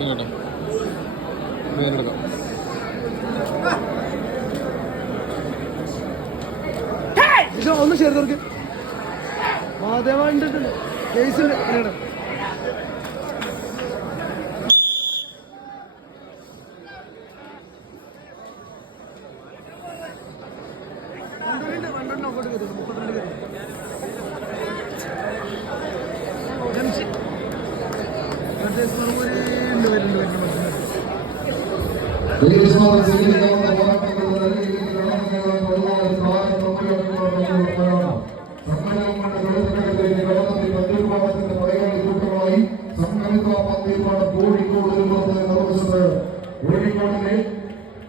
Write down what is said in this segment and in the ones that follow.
കേട്ടോ മേലെടുക്കാം. ഒന്ന് ചേർത്ത് ചേർത്തവർക്ക് മാധവ ഉണ്ടിട്ടുണ്ട് കേസുണ്ട് കേട്ടോ Gracias, Manuel. ദേശീയപാത സ്വീകരിക്കാവുന്ന പോരാട്ടങ്ങളുടെ നിലയിൽ തൊഴിലാളി സഹായം നോക്കിയുള്ള പോരാട്ടം സംഘടനകളുടെ തൊഴിൽക്കടത്തിലേക്ക് ഗവൺമെന്റ് പന്തീർപ്പാടത്തിന്റെ പടയാളി കൂട്ടമായി സംഘടിത പന്തീർപ്പാടം കോഴിക്കോട് രൂപത്തിൽ നിർവഹിച്ചത് കോഴിക്കോടിലെ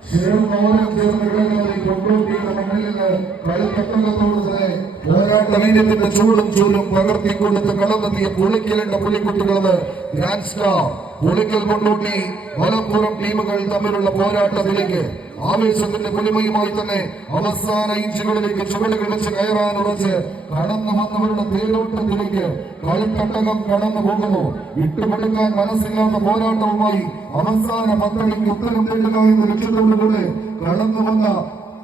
ചേർന്നോരം ചേർന്ന് കിടക്കുന്ന ഈ കൊണ്ടോട്ടിയുടെ മണ്ണിൽ നിന്ന് കളിക്കട്ടകത്തോട് തന്നെ പോരാട്ട വീര്യത്തിന്റെ ചൂടും ചൂടും പകർത്തിക്കൊടുത്ത് കടന്നെത്തിയ പുളിക്കലിന്റെ പുലിക്കുട്ടികളത് ഗ്രാൻഡ് സ്റ്റാർ പുളിക്കൽ കൊണ്ടോട്ടി മലപ്പുറം ടീമുകൾ തമ്മിലുള്ള പോരാട്ടത്തിലേക്ക് ആവേശത്തിന്റെ പുലിമയുമായി തന്നെ അവസാന ഇഞ്ചുകളിലേക്ക് ചുവടുകൾ വെച്ച് കയറാൻ ഉറച്ച് കടന്നു വന്നവരുടെ തേരോട്ടത്തിലേക്ക് കളിക്കട്ടകം കടന്നു പോകുന്നു. വിട്ടുകൊടുക്കാൻ മനസ്സില്ലാത്ത പോരാട്ടവുമായി അവസാന പത്തണിക്ക് ഉത്തരം തേടുക എന്ന ലക്ഷ്യത്തോടുകൂടെ കടന്നു വന്ന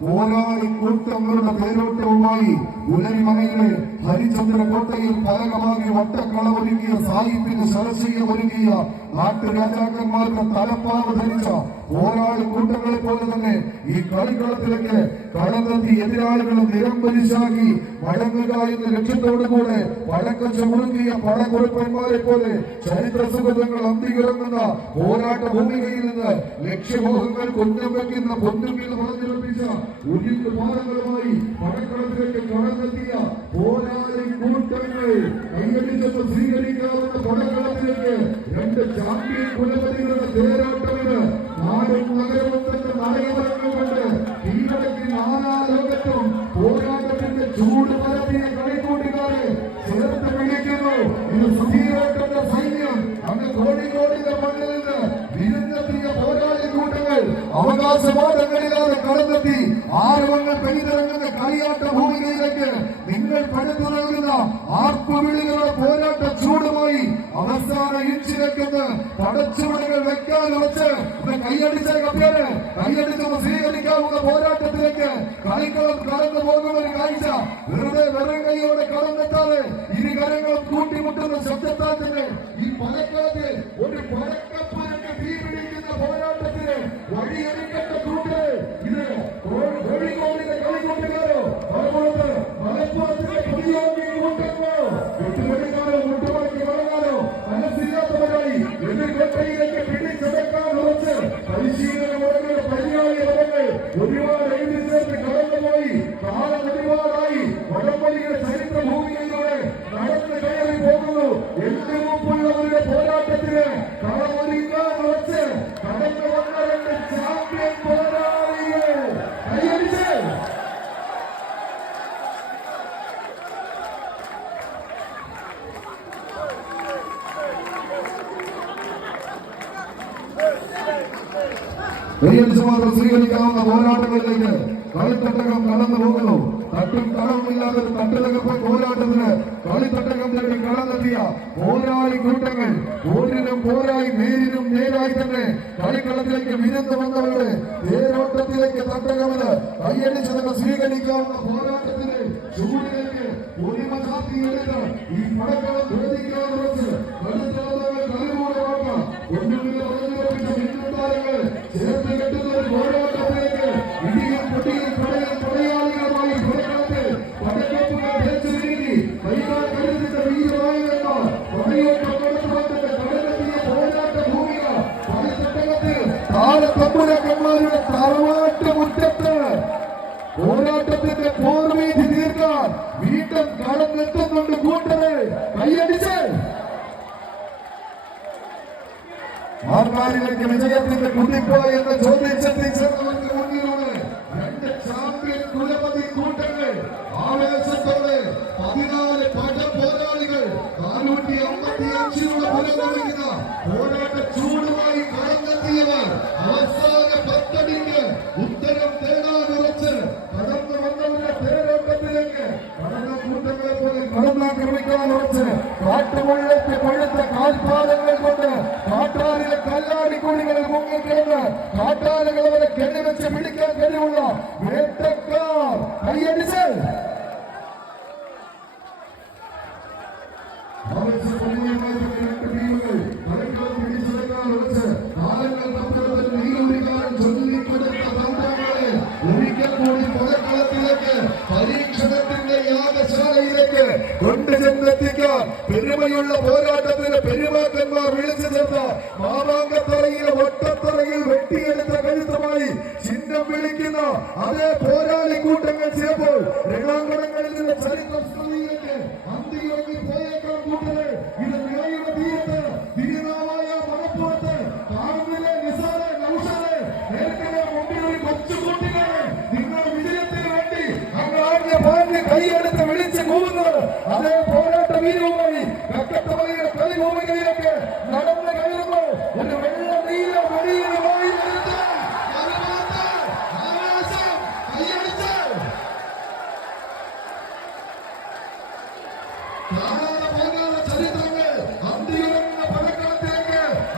പോരാളി കൂട്ടങ്ങളുടെ പേരോട്ടവുമായി ഉലരിമലയിലെ ഹരിചന്ദ്ര കോട്ടയിൽ ഫലകമാകി വട്ടക്കളമൊരുക്കിയ സാഹിത്യത്തിന് സരസ്വയെ ഒരുങ്ങിയ നാട്ടുരാജാക്കന്മാരുടെ തലപ്പാവ് ധരിച്ച പോരാളി കൂട്ടങ്ങളെ പോലെ തന്നെ ഈ കളിക്കളത്തിലേക്ക് കടന്നെത്തി എതിരാളികളെ നിരംപരിശാക്കി വഴങ്ങുക എന്ന ലക്ഷ്യത്തോടുകൂടെ പടക്കച്ച മുറുകിയ പടക്കുറിപ്പന്മാരെ പോലെ ചരിത്ര സുഗന്ധങ്ങൾ അന്തികിറങ്ങുന്ന പോരാട്ട ഭൂമികയിൽ നിന്ന് ലക്ഷ്യമോഹങ്ങൾ കൊണ്ടം വയ്ക്കുന്ന പൊന്നുകിൽ വളർന്നിറപ്പിച്ച ഉരുട്ട് പാറങ്ങളുമായി പടക്കളത്തിലേക്ക് കടന്നെത്തിയ പോരാളി കൂട്ടങ്ങൾ കൈയടിച്ചെന്ന് സ്വീകരിക്കാവുന്ന പടക്കളത്തിലേക്ക് രണ്ട് ചാമ്പ്യൻ കുലപതികളുടെ തേരോട്ടമിന് നാടും നഗരവും തന്നെ அளிக்கப்படுகின்ற விருந்தப்பிய போராளி கூட்டங்கள் அவகாசவாதங்களிலான கடந்தத்தி ஆர்வங்கள் பெய்திருக்கிற களியாட்ட பூமியிலிருந்து நீங்கள் படுத்துறவுகிற ஆர்ப்பு விழுகிற போராட்ட சூடுமாய் அவசான இன்ச்சு வைக்கிற தடச்சூடுகள் வைக்காது வச்சு இந்த கையடிச்சாங்க பேரு கையடிச்சு சீகரிக்க உங்க போராட்டத்திலேக்கு கலைக்களம் கடந்து போகும் ஒரு காய்ச்சா வெறும் வெறும் கையோட கடந்துட்டாலே இரு கரங்களும் கூட்டி முட்டுന്ന சத்தத்தாத்தினை மரணத்தை கடந்து போய் கால முடிவாராய் வடமொழிகள் சரித்திர பூமியிலோடு நடந்த கையை போகுது எல்லாம் உள்ளவருடைய போராட்டத்தில் களமறிந்தால் வச்சு கடந்து வந்த ரெண்டு சாம்பியன் போராளிகள் பெரிய சுமார் ஸ்ரீகலிக்கான போராட்டங்கள் இல்லை. കളിത്തട്ടകം കടന്നു പോകുന്നു തട്ടും കടവുമില്ലാതെ ഒരു തട്ടുതകപ്പൻ പോരാട്ടത്തിന് കളിത്തട്ടകം തേടി കടന്നെത്തിയ പോരാളി കൂട്ടങ്ങൾ പോരിനും പോരായി നേരിനും നേരായി തന്നെ കളിക്കളത്തിലേക്ക് വിരുന്ന് വന്നവരുടെ തേരോട്ടത്തിലേക്ക് തട്ടകമെന്ന് കൈയടിച്ച് തന്നെ സ്വീകരിക്കാവുന്ന പോരാട്ടത്തിന് ചൂടിലേക്ക് ഒരുമ ചാർത്തിയെടുത്ത് ഈ പടക്കളം ഭേദിക്കാൻ ഉറച്ച് ആർക്കാരിലേക്ക് വിജയത്തിന്റെ കുതിപ്പോ എന്ന് ചോദിച്ചെത്തിച്ചവർക്ക് മുന്നിലൂടെ രണ്ട് ചാമ്പ്യൻ കുലപതി കൂട്ടങ്ങൾ ആവേശത്തോടെ പതിനാല് പട പോരാളികൾ നാനൂറ്റി അമ്പത്തി അഞ്ചിനുള്ള പുലകൊടുക്കുന്ന പോരാട്ട ചൂടുമായി കടന്നെത്തിയവർ അവസാന പത്തടിക്ക് ഉത്തരം തേടാൻ ഉറച്ച് കടന്നു വന്നവരുടെ തേരോട്ടത്തിലേക്ക് കടന്ന കൂട്ടങ്ങളെ പോലെ കടന്നാക്രമിക്കാൻ ഉറച്ച് കാട്ടുമുള്ളത്തെ പഴുത്ത കാൽപാദങ്ങൾ കൊണ്ട് കല്ലാടി കൂടികളെ മുങ്ങി കിടന്ന് കാട്ടാനകൾ അവരെ കെണി വെച്ച് പിടിക്കാൻ കഴിവുള്ള വേട്ടക്കാർ കൈയടിച്ച് വിളിക്കുന്നു. അതേ പോരാളി കൂട്ടങ്ങൾ ചെയ്യുമ്പോൾ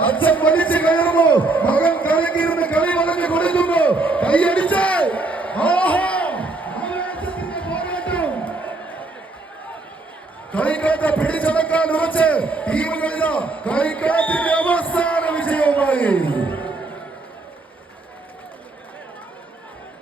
അച്ഛൻ വലിച്ചു കയറുന്നു. മകൻ കലക്കിയിരുന്ന് കളി വളഞ്ഞു കൊടുക്കുന്നു കൈയടിച്ച്. കളിക്കാത്ത പിടിച്ചടക്കാൻ ഉറച്ച് ടീമുകളിലോ കളിക്കാത്തിന്റെ അവസ്ഥ.